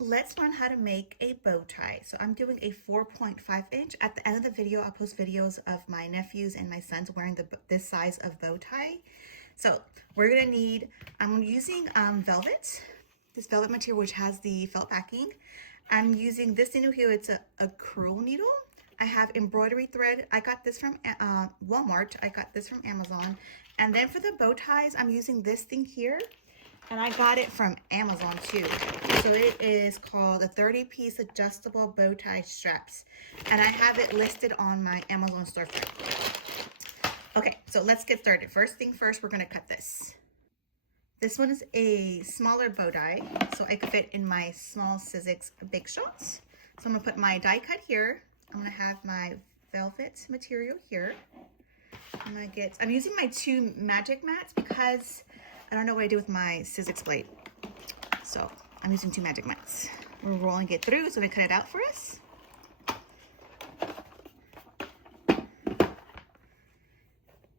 Let's learn how to make a bow tie. So I'm doing a 4.5 inch. At the end of the video, I'll post videos of my nephews and my sons wearing this size of bow tie. So we're gonna need, I'm using this velvet material which has the felt backing. I'm using this needle here, it's a crewel needle. I have embroidery thread. I got this from Walmart. I got this from Amazon. And then for the bow ties, I'm using this thing here. And I got it from Amazon too. So it is called the 30-piece adjustable bow tie straps. And I have it listed on my Amazon storefront. Okay, so let's get started. First thing first, we're gonna cut this. This one is a smaller bow tie, so I could fit in my small Sizzix big shots. So I'm gonna put my die cut here. I'm gonna have my velvet material here. I'm using my 2 magic mats because I don't know what I do with my Sizzix blade. So I'm using 2 magic mats. We're rolling it through so we cut it out for us.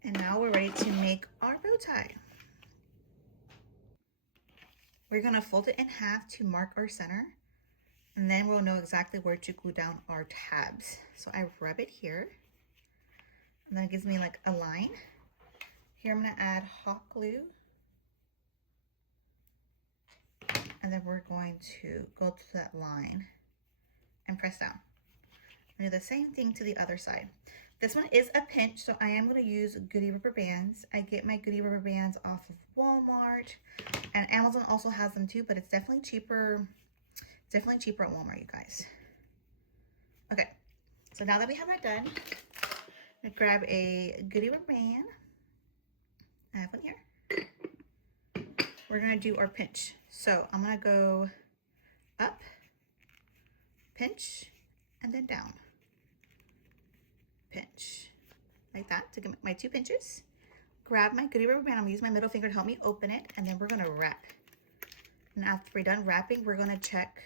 And now we're ready to make our bow tie. We're gonna fold it in half to mark our center, and then we'll know exactly where to glue down our tabs. So I rub it here, and then it gives me like a line. Here I'm gonna add hot glue. And then we're going to go to that line and press down. Do the same thing to the other side. This one is a pinch, so I am going to use Goody rubber bands. I get my Goody rubber bands off of Walmart, and Amazon also has them too, but it's definitely cheaper. It's definitely cheaper at Walmart, you guys. Okay, so now that we have that done, I'm gonna grab a Goody rubber band. I have one here. We're gonna do our pinch. So I'm gonna go up, pinch, and then down. Pinch, like that, to get my 2 pinches. Grab my Goody rubber band, I'm gonna use my middle finger to help me open it, and then we're gonna wrap. And after we're done wrapping, we're gonna check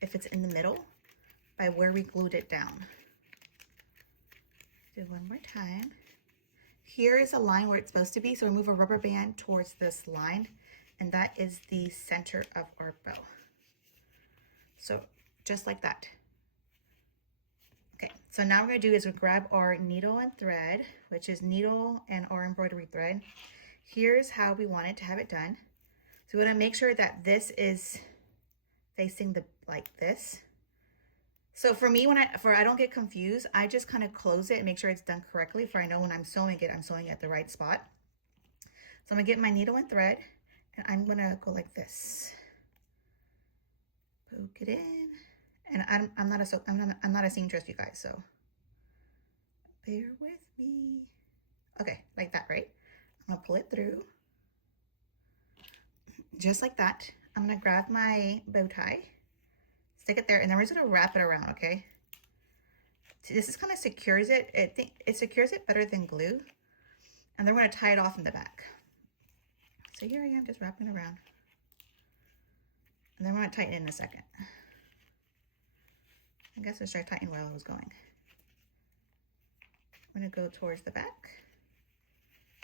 if it's in the middle by where we glued it down. Do one more time. Here is a line where it's supposed to be, so we move a rubber band towards this line, and that is the center of our bow. So just like that. Okay, so now what we're gonna do is we grab our needle and thread, which is needle and our embroidery thread. Here's how we want it to have it done. So we're gonna make sure that this is facing like this. So for me, I don't get confused, I just kind of close it and make sure it's done correctly, for I know when I'm sewing it, I'm sewing at the right spot. So I'm gonna get my needle and thread, and I'm gonna go like this. Poke it in, and I'm not a seamstress, you guys, so bear with me. Okay, like that, right? I'm gonna pull it through, just like that. I'm gonna grab my bow tie, stick it there, and then we're just gonna wrap it around, okay? See, this is kind of secures it. It secures it better than glue. And then we're gonna tie it off in the back. So here I am just wrapping around. And then we're gonna tighten it in a second. I guess I started tightening while I was going. I'm gonna go towards the back.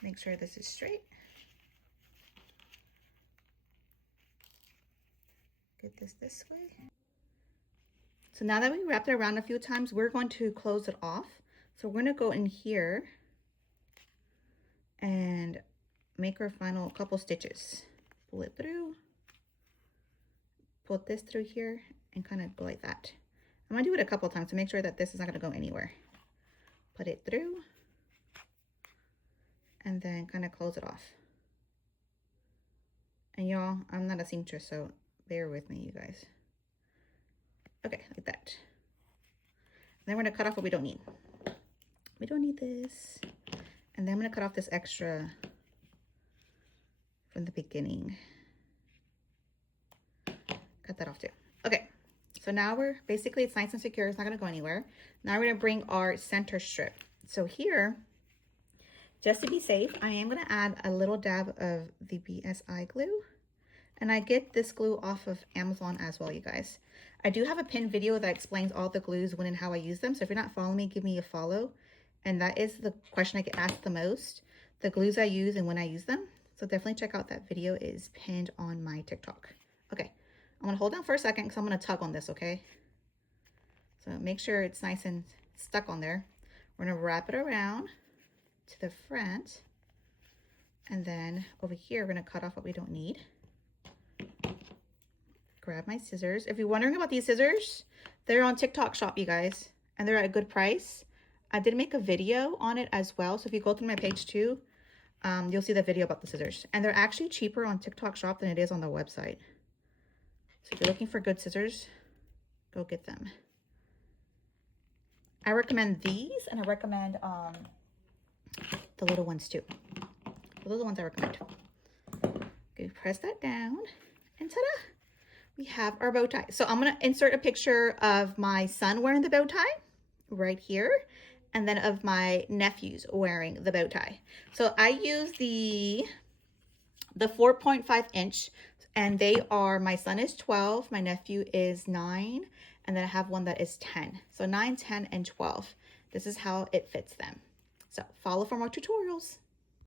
Make sure this is straight. Get this way. So now that we wrapped it around a few times, we're going to close it off. So we're gonna go in here and make our final couple stitches. Pull it through, pull this through here, and kind of go like that. I'm gonna do it a couple times to make sure that this is not gonna go anywhere. Put it through, and then kind of close it off. And y'all, I'm not a seamstress, so bear with me, you guys. Okay, like that. And then we're gonna cut off what we don't need. We don't need this. And then I'm gonna cut off this extra from the beginning. Cut that off too. Okay, so now basically it's nice and secure, it's not gonna go anywhere. Now we're gonna bring our center strip. So here, just to be safe, I am gonna add a little dab of the BSI glue. And I get this glue off of Amazon as well, you guys. I do have a pinned video that explains all the glues, when and how I use them. So if you're not following me, give me a follow. And that is the question I get asked the most, the glues I use and when I use them. So definitely check out that video. It is pinned on my TikTok. Okay, I'm gonna hold down for a second because I'm gonna tug on this, okay? So make sure it's nice and stuck on there. We're gonna wrap it around to the front. And then over here, we're gonna cut off what we don't need. Grab my scissors. If you're wondering about these scissors, they're on TikTok shop, you guys, and they're at a good price. I did make a video on it as well. So if you go through my page too, you'll see the video about the scissors. And they're actually cheaper on TikTok shop than it is on the website. So if you're looking for good scissors, go get them. I recommend these, and I recommend the little ones too. The little ones I recommend. Okay, press that down, and ta-da! We have our bow tie. So I'm gonna insert a picture of my son wearing the bow tie right here, and then of my nephews wearing the bow tie. So I use the 4.5 inch, and they are, my son is 12, my nephew is 9, and then I have one that is 10. So 9, 10, and 12. This is how it fits them. So follow for more tutorials.